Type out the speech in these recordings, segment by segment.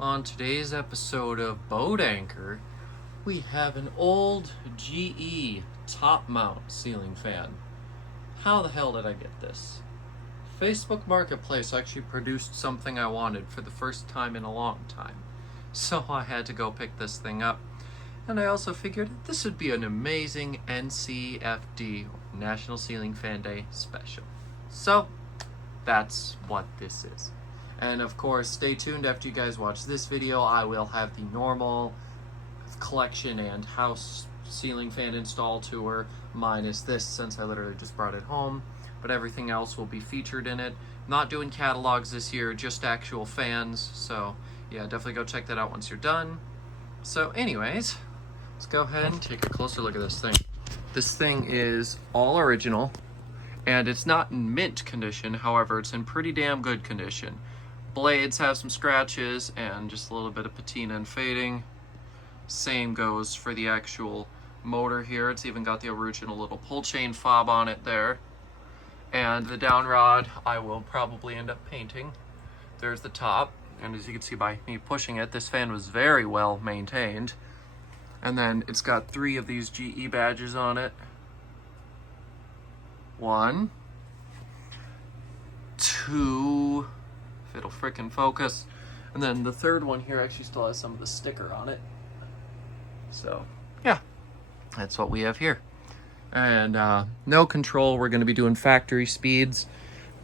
On today's episode of Boat Anchor, we have an old GE top mount ceiling fan. How the hell did I get this? Facebook Marketplace actually produced something I wanted for the first time in a long time. So I had to go pick this thing up. And I also figured this would be an amazing NCFD, National Ceiling Fan Day special. So that's what this is. And of course, stay tuned after you guys watch this video. I will have the normal collection and house ceiling fan install tour, minus this since I literally just brought it home. But everything else will be featured in it. Not doing catalogs this year, just actual fans. So yeah, definitely go check that out once you're done. So anyways, let's go ahead and take a closer look at this thing. This thing is all original, and it's not in mint condition. However, it's in pretty damn good condition. Blades have some scratches and just a little bit of patina and fading. Same goes for the actual motor here. It's even got the original little pull chain fob on it there. And the down rod I will probably end up painting. There's the top, and as you can see by me pushing it, this fan was very well maintained. And then it's got 3 of these GE badges on it. 1, 2, if it'll frickin' focus. And then the third one here actually still has some of the sticker on it. So, yeah, that's what we have here. And no control, we're gonna be doing factory speeds.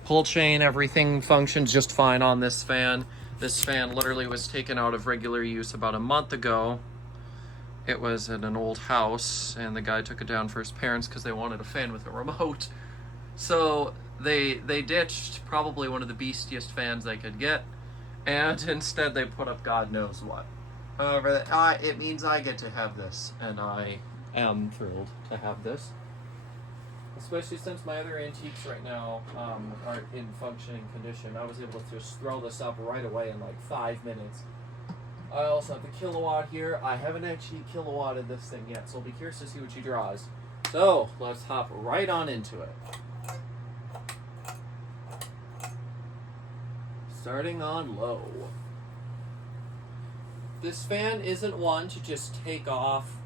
Pull chain, everything functions just fine on this fan. This fan literally was taken out of regular use about a month ago. It was in an old house, and the guy took it down for his parents because they wanted a fan with a remote. So they ditched probably one of the beastiest fans they could get, and instead they put up God knows what. However, it means I get to have this, and I am thrilled to have this. Especially since my other antiques right now aren't in functioning condition. I was able to just throw this up right away in like 5 minutes. I also have the kilowatt here. I haven't actually kilowatted this thing yet, so I'll be curious to see what she draws. So let's hop right on into it. Starting on low. This fan isn't one to just take off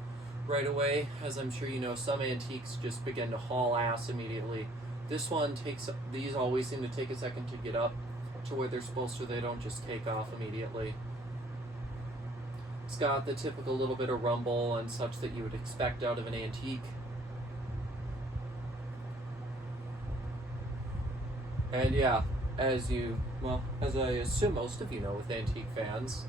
right away. As I'm sure you know, some antiques just begin to haul ass immediately. This one these always seem to take a second to get up to where they're supposed to. They don't just take off immediately. It's got the typical little bit of rumble and such that you would expect out of an antique. And yeah, as I assume most of you know with antique fans,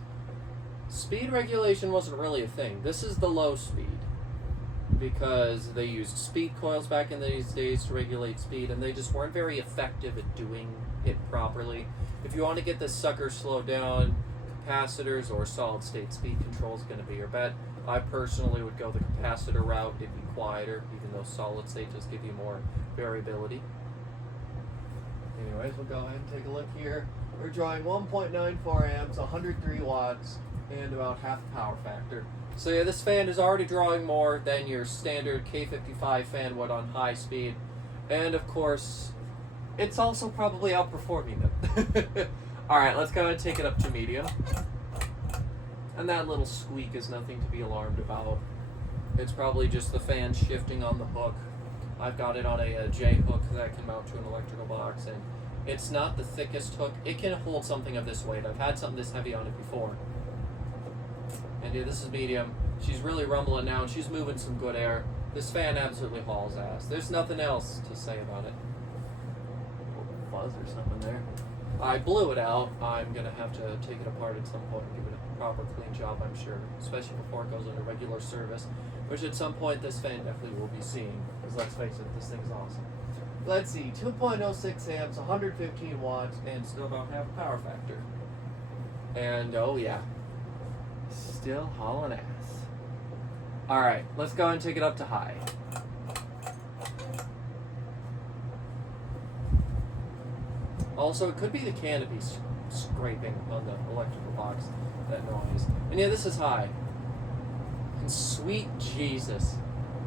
speed regulation wasn't really a thing. This is the low speed, because they used speed coils back in these days to regulate speed, and they just weren't very effective at doing it properly. If you want to get this sucker slowed down, capacitors or solid state speed control is going to be your bet. I personally would go the capacitor route. It'd be quieter, even though solid state does give you more variability. Anyways, we'll go ahead and take a look here. We're drawing 1.94 amps, 103 watts, and about half power factor. So yeah, this fan is already drawing more than your standard K55 fan would on high speed. And of course, it's also probably outperforming them. Alright, let's go ahead and take it up to medium. And that little squeak is nothing to be alarmed about. It's probably just the fan shifting on the hook. I've got it on a J hook that can mount to an electrical box, and it's not the thickest hook. It can hold something of this weight. I've had something this heavy on it before. And yeah, this is medium. She's really rumbling now, and she's moving some good air. This fan absolutely hauls ass. There's nothing else to say about it. A little fuzz or something there. I blew it out. I'm going to have to take it apart at some point and give it a proper clean job, I'm sure. Especially before it goes into regular service. Which at some point this fan definitely will be seeing. Because let's face it, this thing's awesome. Let's see, 2.06 amps, 115 watts, and still about half power factor. And oh yeah, still hauling ass. Alright, let's go and take it up to high. Also, it could be the canopy scraping on the electrical box, that noise. And yeah, this is high. And sweet Jesus.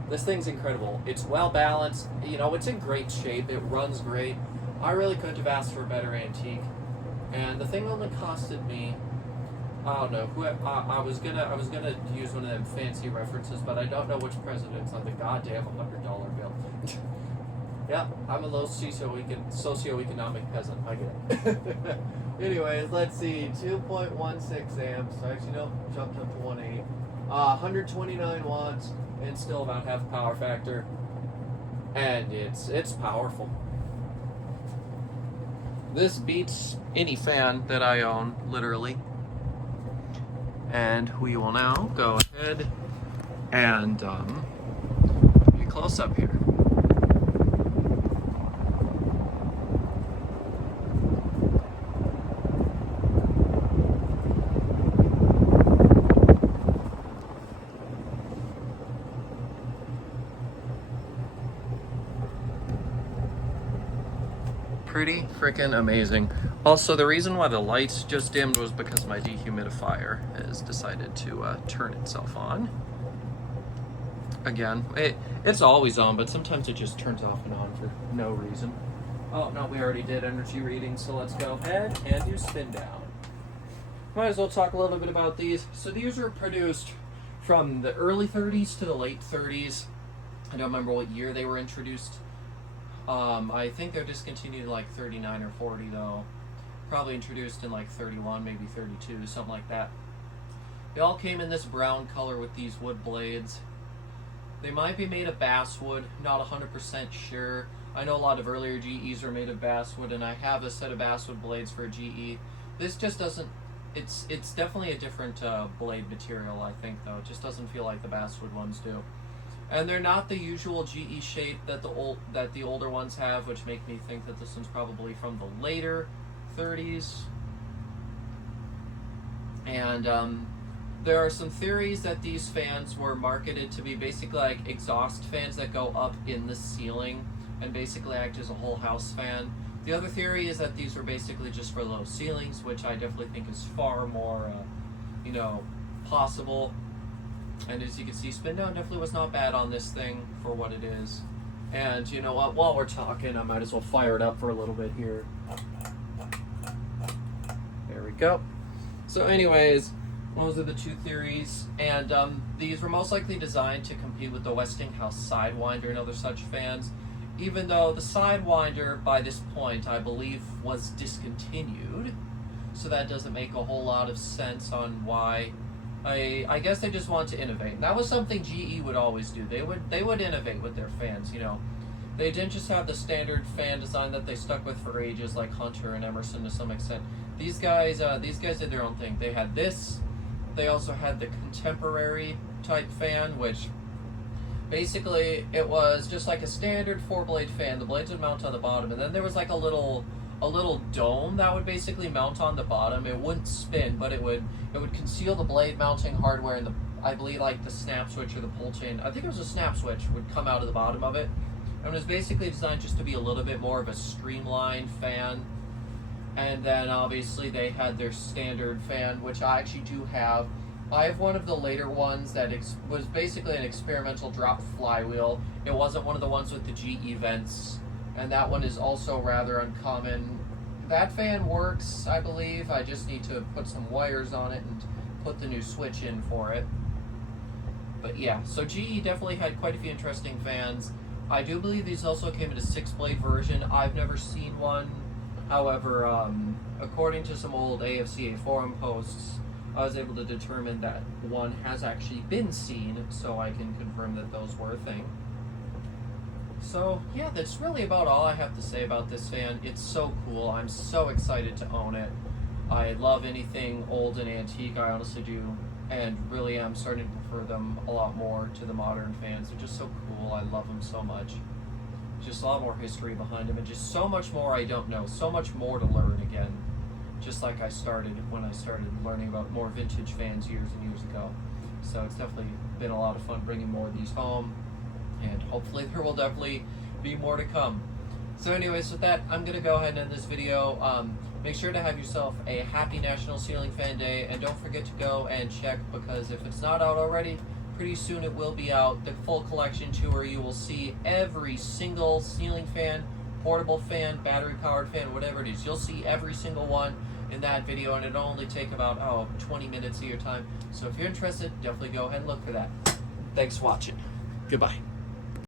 This thing's incredible. It's well balanced. You know, it's in great shape. It runs great. I really couldn't have asked for a better antique. And the thing only costed me I don't know. I was gonna use one of them fancy references, but I don't know which president's on the goddamn $100 bill. Yeah, I'm a low socioeconomic peasant. I get it. Anyways, let's see. 2.16 amps. Actually, no, jumped up to 1.8. 129 watts, and still about half power factor. And it's powerful. This beats any fan that I own, literally. And we will now go ahead and get close up here. Pretty freaking amazing. Also, the reason why the lights just dimmed was because my dehumidifier has decided to turn itself on. Again, it's always on, but sometimes it just turns off and on for no reason. Oh, no, we already did energy readings, so let's go ahead and do spin down. Might as well talk a little bit about these. So these were produced from the early 30s to the late 30s. I don't remember what year they were introduced. I think they're discontinued in like 39 or 40 though. Probably introduced in like 31, maybe 32, something like that. They all came in this brown color with these wood blades. They might be made of basswood, not 100% sure. I know a lot of earlier GEs are made of basswood, and I have a set of basswood blades for a GE. This just doesn't, it's definitely a different blade material, I think, though. It just doesn't feel like the basswood ones do. And they're not the usual GE shape that the older ones have, which make me think that this one's probably from the later 30s. And there are some theories that these fans were marketed to be basically like exhaust fans that go up in the ceiling and basically act as a whole house fan. The other theory is that these were basically just for low ceilings, which I definitely think is far more, possible. And as you can see, spin down definitely was not bad on this thing for what it is. And you know what, while we're talking, I might as well fire it up for a little bit here. There we go. So anyways, those are the two theories. And these were most likely designed to compete with the Westinghouse Sidewinder and other such fans. Even though the Sidewinder, by this point, I believe, was discontinued. So that doesn't make a whole lot of sense on why. I guess they just want to innovate. And that was something GE would always do. They would innovate with their fans, you know. They didn't just have the standard fan design that they stuck with for ages, like Hunter and Emerson to some extent. These guys did their own thing. They had this. They also had the contemporary type fan, which basically it was just like a standard 4-blade fan. The blades would mount on the bottom, and then there was like a little dome that would basically mount on the bottom. It wouldn't spin, but it would conceal the blade mounting hardware, and I believe like the snap switch or the pull chain, I think it was a snap switch, would come out of the bottom of it. And it was basically designed just to be a little bit more of a streamlined fan. And then obviously they had their standard fan, which I actually do have. I have one of the later ones that was basically an experimental drop flywheel. It wasn't one of the ones with the GE vents. And that one is also rather uncommon. That fan works, I believe. I just need to put some wires on it and put the new switch in for it. But yeah, so GE definitely had quite a few interesting fans. I do believe these also came in a 6-blade version. I've never seen one. However, according to some old AFCA forum posts, I was able to determine that one has actually been seen, so I can confirm that those were a thing. So yeah, that's really about all I have to say about this fan. It's so cool. I'm so excited to own it. I love anything old and antique, I honestly do. And really am starting to prefer them a lot more to the modern fans. They're just so cool. I love them so much. Just a lot more history behind them, and just so much more I don't know. So much more to learn again. Just like I started when I started learning about more vintage fans years and years ago. So it's definitely been a lot of fun bringing more of these home. And hopefully there will definitely be more to come. So anyways, with that, I'm going to go ahead and end this video. Make sure to have yourself a happy National Ceiling Fan Day, and don't forget to go and check, because if it's not out already, pretty soon it will be out. The full collection tour, you will see every single ceiling fan, portable fan, battery powered fan, whatever it is. You'll see every single one in that video, and it'll only take about 20 minutes of your time. So if you're interested, definitely go ahead and look for that. Thanks for watching. Goodbye.